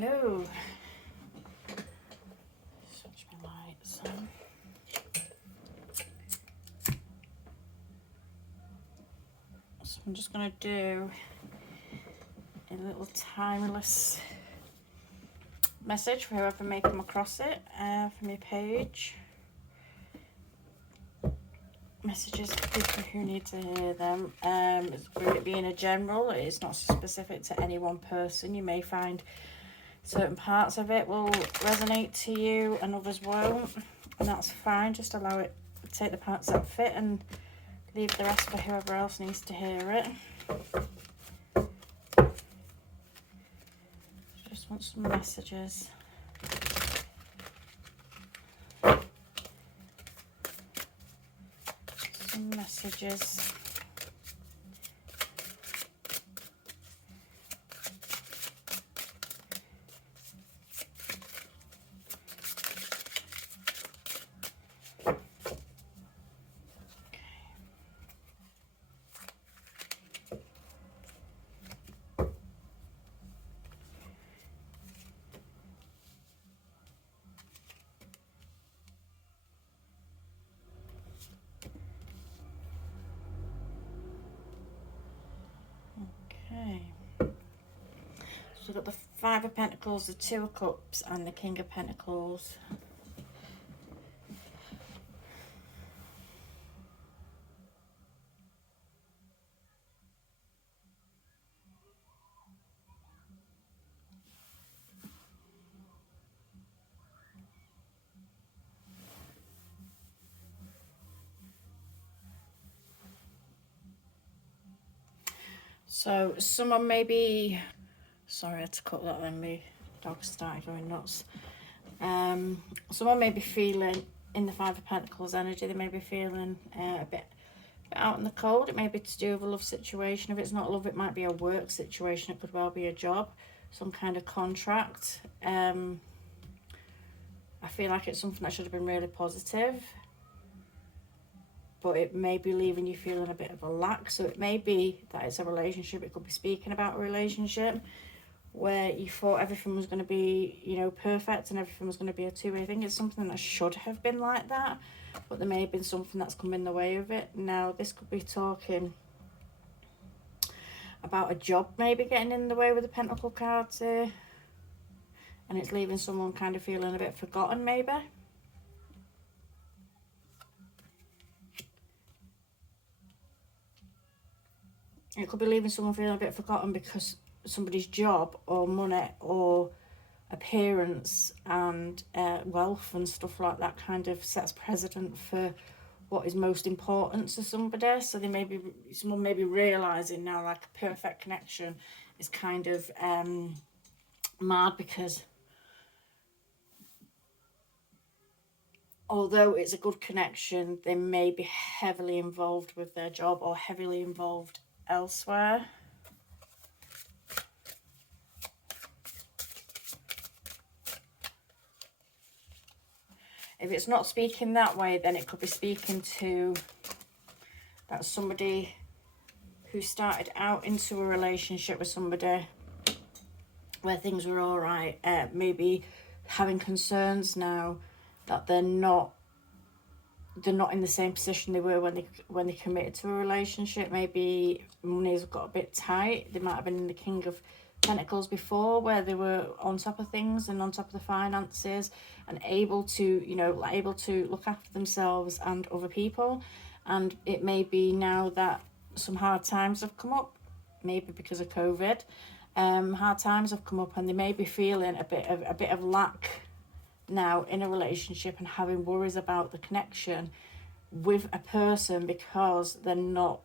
Hello. Switch my lights on. So I'm just going to do a little timeless message for whoever may come across it from your page. Messages for people who need to hear them. With it being a general, it's not specific to any one person. You may find certain parts of it will resonate to you and others won't, and that's fine. Just allow it, take the parts that fit and leave the rest for whoever else needs to hear it. Just want some messages. Some messages. Okay, so we've got the Five of Pentacles, the Two of Cups, and the King of Pentacles. So someone may be, sorry I had to cut that then, my dog started going nuts. Someone may be feeling, in the Five of Pentacles energy, they may be feeling a bit out in the cold. It may be to do with a love situation. If it's not love, it might be a work situation. It could well be a job, some kind of contract. I feel like it's something that should have been really positive, but it may be leaving you feeling a bit of a lack. So it may be that it's a relationship. It could be speaking about a relationship where you thought everything was going to be, you know, perfect and everything was going to be a two-way thing. It's something that should have been like that, but there may have been something that's come in the way of it. Now, this could be talking about a job maybe getting in the way with the Pentacle cards here, and it's leaving someone kind of feeling a bit forgotten maybe. It could be leaving someone feeling a bit forgotten because somebody's job or money or appearance and wealth and stuff like that kind of sets precedent for what is most important to somebody. So they may be, someone may be realizing now, like, a perfect connection is kind of mad, because although it's a good connection, they may be heavily involved with their job or heavily involved elsewhere. If it's not speaking that way, then it could be speaking to that somebody who started out into a relationship with somebody where things were all right, maybe having concerns now that they're not in the same position they were when they committed to a relationship. Maybe money's got a bit tight. They might have been in the King of Pentacles before, where they were on top of things and on top of the finances and able to, you know, able to look after themselves and other people. And it may be now that some hard times have come up, maybe because of COVID. Hard times have come up, and they may be feeling a bit of lack now in a relationship and having worries about the connection with a person because they're not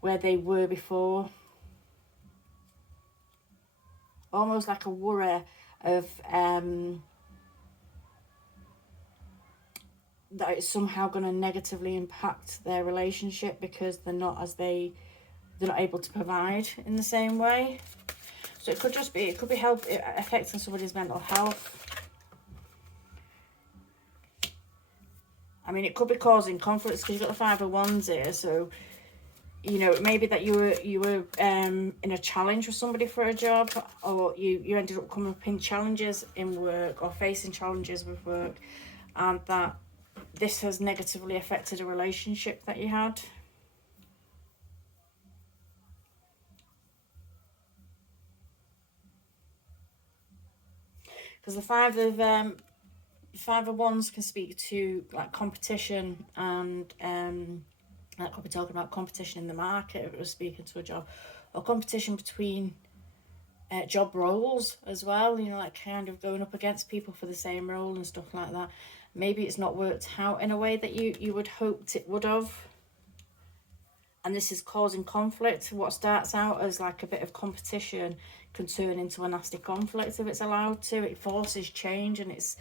where they were before. Almost like a worry of that it's somehow going to negatively impact their relationship because they're not able to provide in the same way. So it could just be, it could be affecting somebody's mental health. I mean, it could be causing conflicts because you've got the Five of Wands here, so you know, maybe that you were in a challenge with somebody for a job, or you ended up coming up in challenges in work or facing challenges with work, and that this has negatively affected a relationship that you had. Because the Five of Wands can speak to like competition, and that could be talking about competition in the market if it was speaking to a job, or competition between job roles as well, you know, like kind of going up against people for the same role and stuff like that. Maybe it's not worked out in a way that you would hoped it would have, and this is causing conflict. What starts out as like a bit of competition can turn into a nasty conflict if it's allowed to. It forces change, and it's,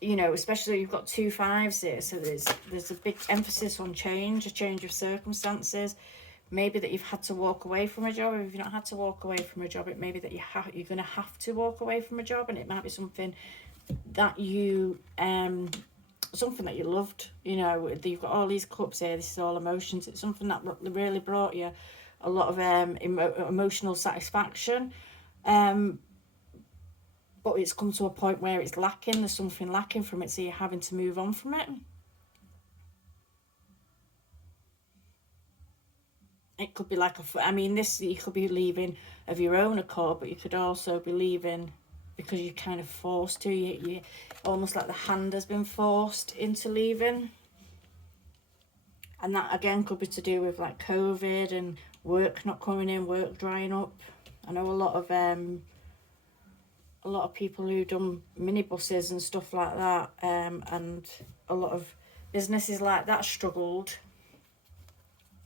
you know, especially you've got 2 5s here, so there's a big emphasis on change, a change of circumstances. Maybe that you've had to walk away from a job. If you've not had to walk away from a job, it may be that you're going to have to walk away from a job, and it might be something that you something that you loved. You know, you've got all these cups here. This is all emotions. It's something that really brought you a lot of emotional satisfaction. But it's come to a point where it's lacking. There's something lacking from it, so you're having to move on from it. It could be like this, you could be leaving of your own accord, but you could also be leaving because you're kind of forced to. You almost like the hand has been forced into leaving. And that again could be to do with like COVID and work not coming in, work drying up. I know a lot of people who done minibuses and stuff like that, and a lot of businesses like that struggled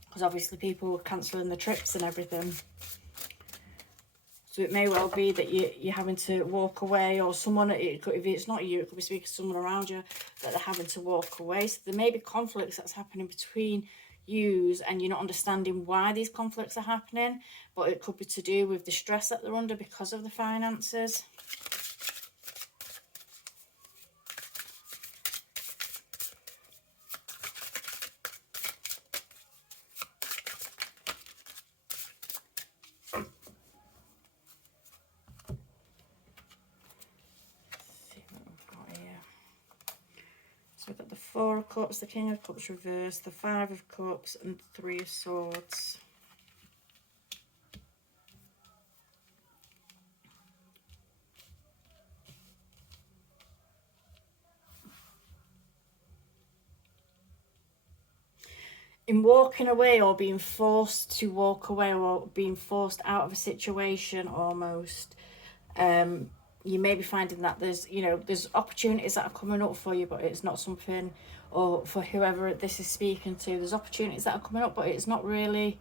because obviously people were cancelling the trips and everything. So it may well be that you're having to walk away, or someone, if it's not you, it could be speaking to someone around you, that they're having to walk away. So there may be conflicts that's happening between yous, and you're not understanding why these conflicts are happening, but it could be to do with the stress that they're under because of the finances. So we've got the Four of Cups, the King of Cups reversed, the Five of Cups, and the Three of Swords. In walking away, or being forced to walk away, or being forced out of a situation almost, you may be finding that there's opportunities that are coming up for you, but it's not something, or for whoever this is speaking to, there's opportunities that are coming up, but it's not really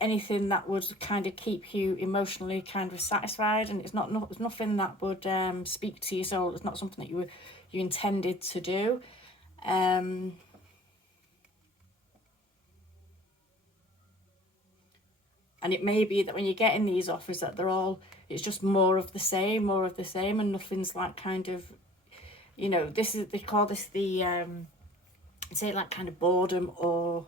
anything that would kind of keep you emotionally kind of satisfied, and it's nothing that would speak to your soul. It's not something that you intended to do. And it may be that when you're getting these offers that it's just more of the same, and nothing's like kind of, they call this the say like kind of boredom or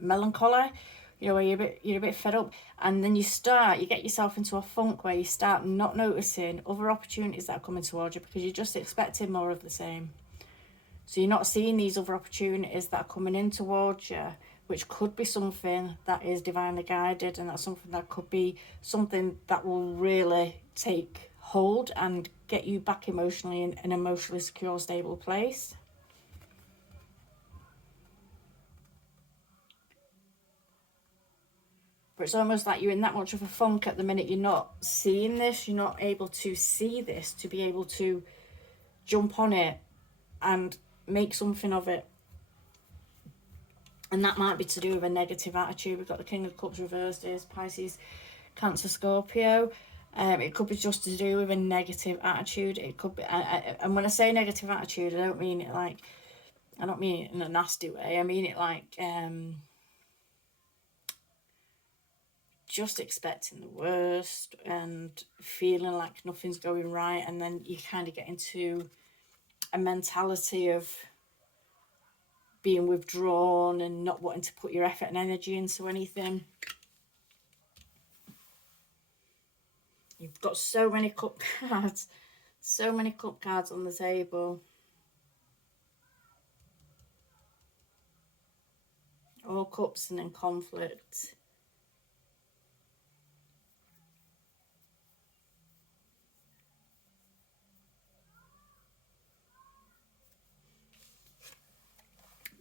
melancholy, where you're a bit fed up, and then you get yourself into a funk where you start not noticing other opportunities that are coming towards you because you're just expecting more of the same. So you're not seeing these other opportunities that are coming in towards you, which could be something that is divinely guided, and that's something that could be something that will really take hold and get you back emotionally in an emotionally secure, stable place. But it's almost like you're in that much of a funk at the minute, you're not seeing this, you're not able to see this, to be able to jump on it and make something of it. And that might be to do with a negative attitude. We've got the King of Cups reversed is Pisces, Cancer, Scorpio. It could be just to do with a negative attitude. It could be, and when I say negative attitude, I don't mean it in a nasty way. I mean it like just expecting the worst and feeling like nothing's going right, and then you kind of get into a mentality of being withdrawn and not wanting to put your effort and energy into anything. You've got so many cup cards. So many cup cards on the table. All cups and in conflict.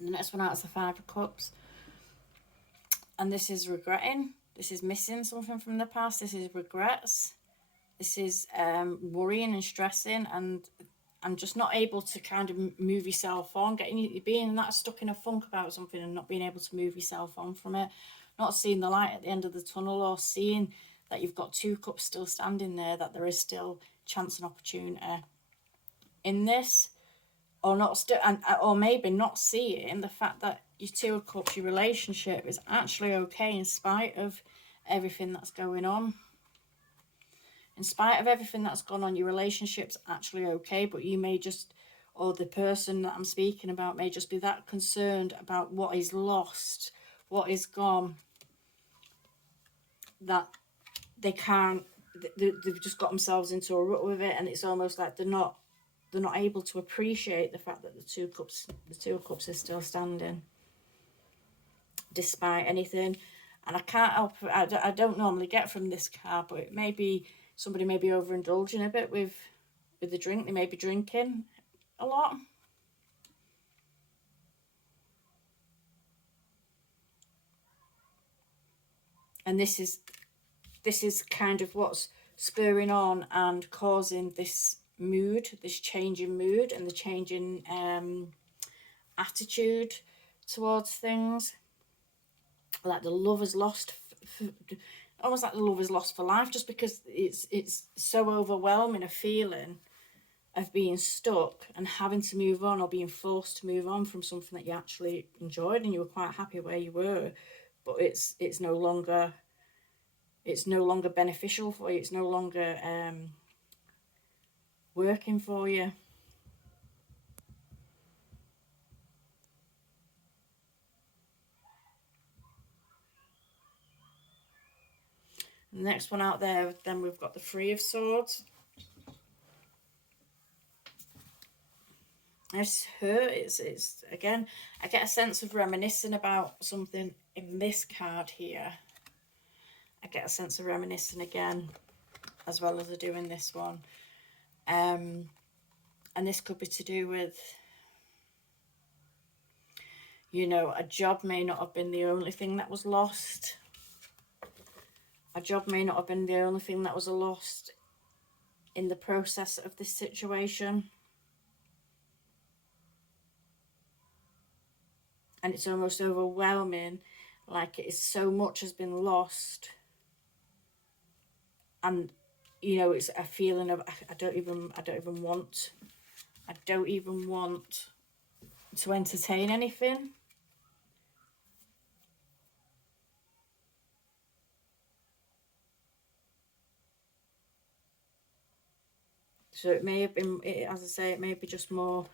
The next one out is the Five of Cups. And this is regretting. This is missing something from the past. This is regrets. This is worrying and stressing and just not able to kind of move yourself on. Being that stuck in a funk about something and not being able to move yourself on from it. Not seeing the light at the end of the tunnel, or seeing that you've got two cups still standing there, that there is still chance and opportunity in this. Or not still, or maybe not seeing the fact that your Two of Cups, your relationship is actually okay in spite of everything that's going on. In spite of everything that's gone on, your relationship's actually okay, but you may just, or the person that I'm speaking about may just be that concerned about what is lost, what is gone, that they can't, they've just got themselves into a rut with it, and it's almost like they're not able to appreciate the fact that the Two of Cups is still standing despite anything. And I can't help, I don't normally get from this card, but it may be somebody may be overindulging a bit with the drink. They may be drinking a lot. And this is kind of what's spurring on and causing this mood, this change in mood and the change in attitude towards things. Like the love is lost, almost like the love is lost for life, just because it's so overwhelming a feeling of being stuck and having to move on, or being forced to move on from something that you actually enjoyed and you were quite happy where you were, but it's no longer beneficial for you. It's no longer working for you. The next one out there, then we've got the Three of Swords. It's hurt. It's again, I get a sense of reminiscing about something in this card here. I get a sense of reminiscing again, as well as I do in this one. And this could be to do with, you know, a job may not have been the only thing that was lost. A job may not have been the only thing that was lost in the process of this situation. And it's almost overwhelming, like it's so much has been lost. And, you know, it's a feeling of, I don't even want to entertain anything. So it may have been, as I say, it may be just more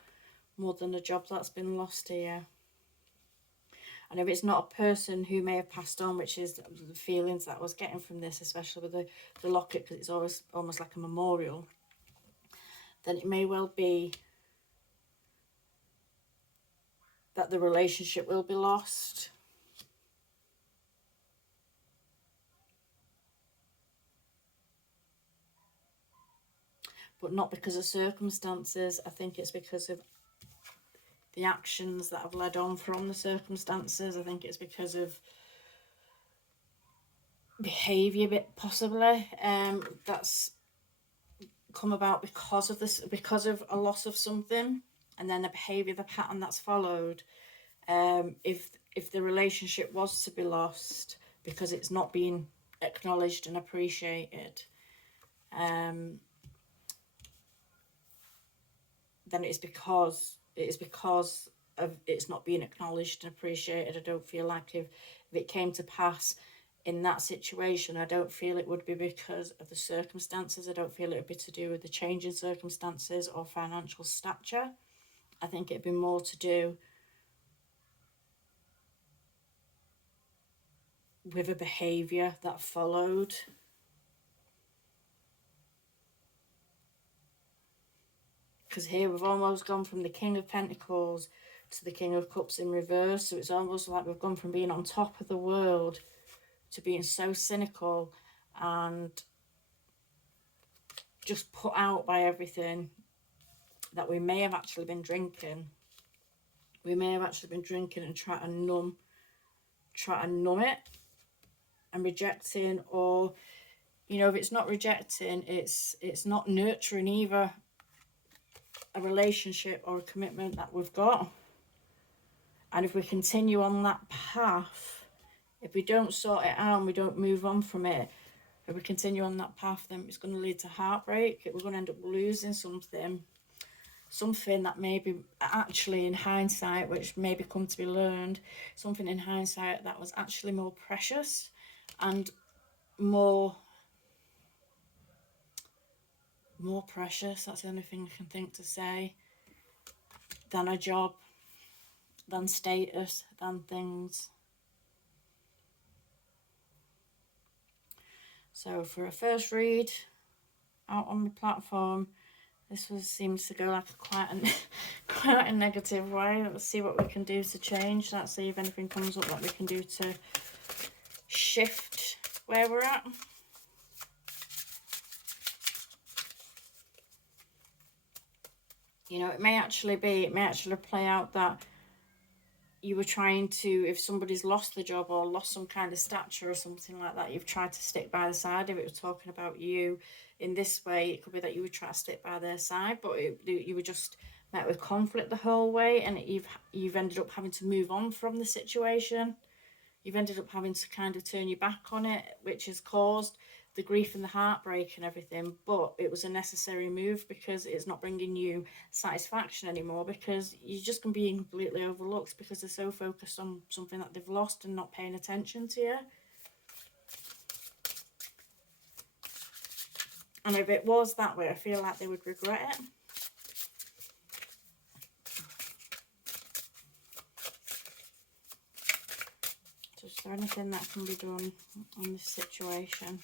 than a job that's been lost here. And if it's not a person who may have passed on, which is the feelings that I was getting from this, especially with the locket, because it's always almost like a memorial, then it may well be that the relationship will be lost. But not because of circumstances. I think it's because of the actions that have led on from the circumstances. I think it's because of behaviour, possibly, that's come about because of this, because of a loss of something, and then the behaviour, the pattern that's followed. If the relationship was to be lost because it's not being acknowledged and appreciated, then it's because of it's not being acknowledged and appreciated. I don't feel like if it came to pass in that situation, I don't feel it would be because of the circumstances. I don't feel it would be to do with the change in circumstances or financial stature. I think it'd be more to do with a behaviour that followed. Because here we've almost gone from the King of Pentacles to the King of Cups in reverse. So it's almost like we've gone from being on top of the world to being so cynical and just put out by everything that we may have actually been drinking. We may have actually been drinking and try to numb it and rejecting, or, you know, if it's not rejecting, it's not nurturing either a relationship or a commitment that we've got. And if we continue on that path, if we don't sort it out and we don't move on from it, if we continue on that path, then it's going to lead to heartbreak. We're going to end up losing something that maybe actually in hindsight, which maybe come to be learned, something in hindsight that was actually more precious and more precious, that's the only thing I can think to say, than a job, than status, than things. So for a first read out on the platform, this seems to go like quite a negative way. Let's see what we can do to change. Let's see if anything comes up that we can do to shift where we're at. You know, it may actually play out that you were trying to, if somebody's lost the job or lost some kind of stature or something like that, you've tried to stick by the side. If it was talking about you in this way, it could be that you would try to stick by their side, but you were just met with conflict the whole way, and you've ended up having to move on from the situation. You've ended up having to kind of turn your back on it, which has caused the grief and the heartbreak and everything, but it was a necessary move because it's not bringing you satisfaction anymore, because you're just going to be completely overlooked because they're so focused on something that they've lost and not paying attention to you. And if it was that way, I feel like they would regret it. So is there anything that can be done on this situation?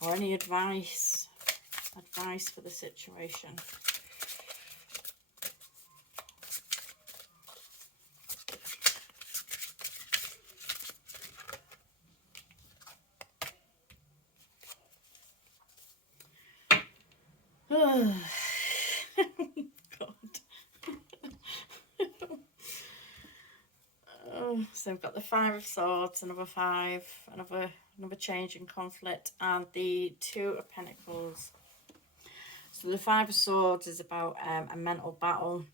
Or any advice for the situation? Oh, God. So we've got the Five of Swords, another five, another change in conflict, and the Two of Pentacles. So the Five of Swords is about a mental battle,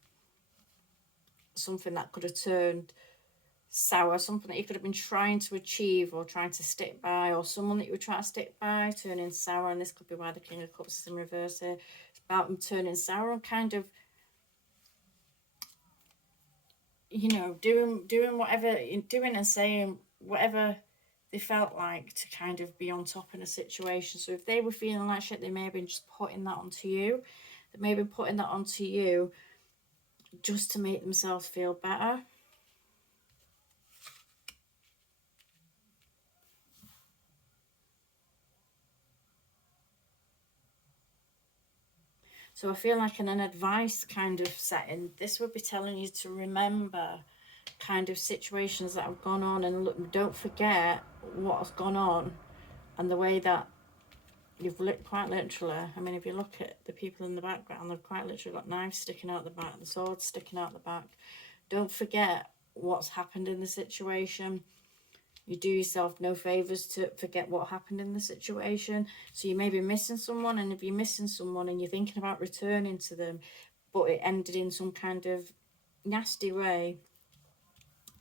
something that could have turned sour, something that you could have been trying to achieve or trying to stick by, or someone that you were trying to stick by turning sour. And this could be why the King of Cups is in reverse here. It's about them turning sour and kind of, you know, doing whatever, doing and saying whatever they felt like to kind of be on top in a situation. So if they were feeling like shit, they may have been just putting that onto you. They may have been putting that onto you just to make themselves feel better. So I feel like in an advice kind of setting, this would be telling you to remember kind of situations that have gone on, and look, don't forget what has gone on and the way that you've quite literally, I mean, if you look at the people in the background, they've quite literally got knives sticking out the back, the swords sticking out the back. Don't forget what's happened in the situation. You do yourself no favours to forget what happened in the situation. So you may be missing someone, and if you're missing someone and you're thinking about returning to them, but it ended in some kind of nasty way,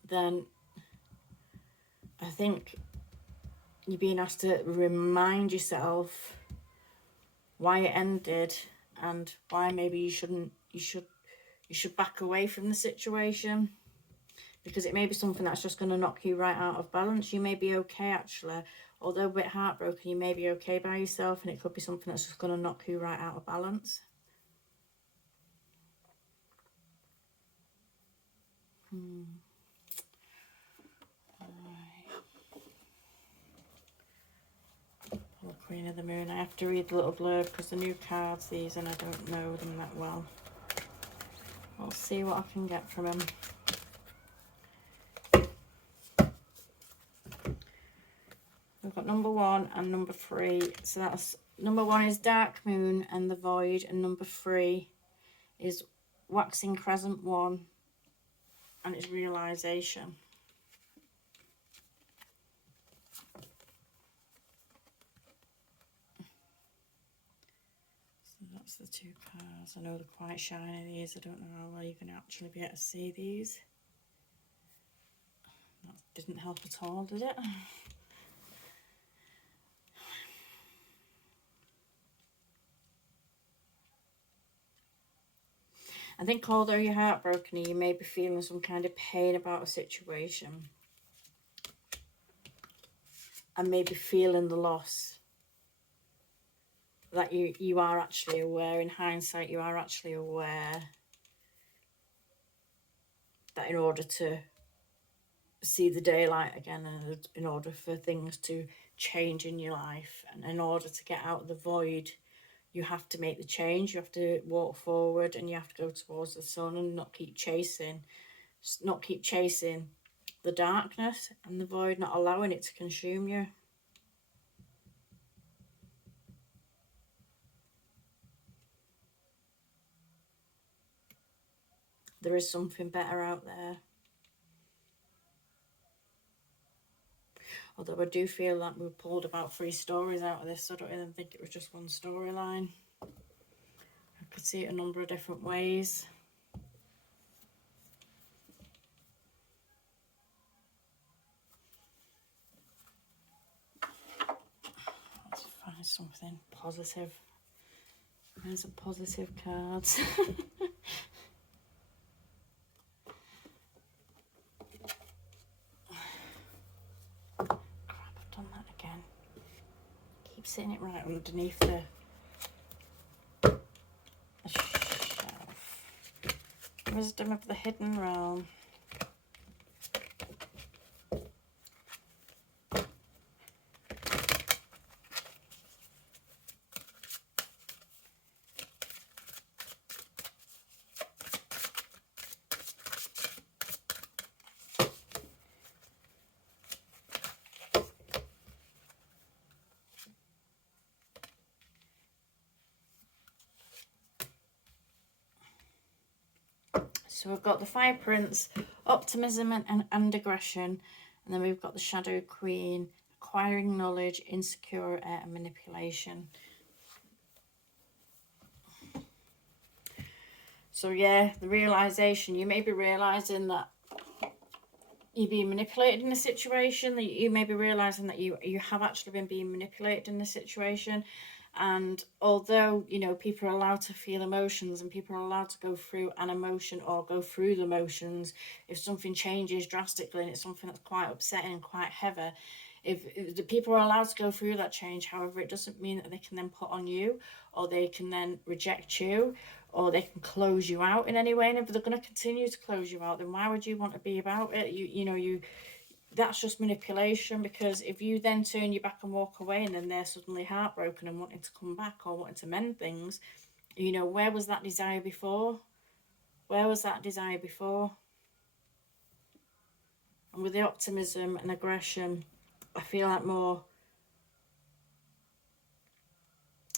then I think you're being asked to remind yourself why it ended and why maybe you should back away from the situation, because it may be something that's just going to knock you right out of balance. You may be okay, actually, although a bit heartbroken, you may be okay by yourself, and it could be something that's just going to knock you right out of balance. Right. Queen of the Moon. I have to read the little blurb because the new cards, these, and I don't know them that well. I'll see what I can get from them. We've got number 1 and number 3. So that's, number 1 is Dark Moon and the Void, and number 3 is Waxing Crescent 1 and its realization. So that's the 2 cards. I know they're quite shiny, these. I don't know how well you can actually be able to see these. That didn't help at all, did it? I think although you're heartbroken, you may be feeling some kind of pain about a situation. And maybe feeling the loss. That you are actually aware, in hindsight, you are actually aware that in order to see the daylight again, and in order for things to change in your life, and in order to get out of the void, you have to make the change. You have to walk forward, and you have to go towards the sun and not keep chasing the darkness and the void, not allowing it to consume you. There is something better out there. Although I do feel like we pulled about 3 stories out of this, so I don't even think it was just one storyline. I could see it a number of different ways. Let's find something positive. There's some positive cards. Crap, I've done that again. Keep sitting it right underneath the shelf. Wisdom of the Hidden Realm. So we've got the Fire Prince, optimism and aggression, and then we've got the Shadow Queen, acquiring knowledge, insecure and manipulation. So yeah, the realization, you may be realizing that you're being manipulated in a situation, that you may be realizing that you have actually been being manipulated in this situation. And although, you know, people are allowed to feel emotions and people are allowed to go through an emotion or go through the motions, if something changes drastically and it's something that's quite upsetting and quite heavy, if the people are allowed to go through that change, however, it doesn't mean that they can then put on you, or they can then reject you, or they can close you out in any way. And if they're going to continue to close you out, then why would you want to be about it? That's just manipulation, because if you then turn your back and walk away and then they're suddenly heartbroken and wanting to come back or wanting to mend things, you know, where was that desire before? Where was that desire before? And with the optimism and aggression, I feel like more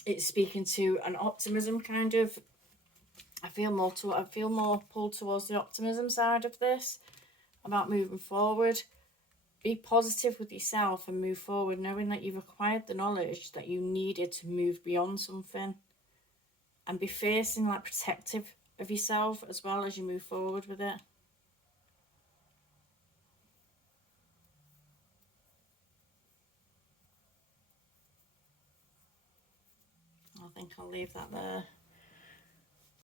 it's speaking to an optimism kind of. I feel more pulled towards the optimism side of this, about moving forward. Be positive with yourself and move forward, knowing that you've acquired the knowledge that you needed to move beyond something. And be fierce and like protective of yourself as well as you move forward with it. I think I'll leave that there.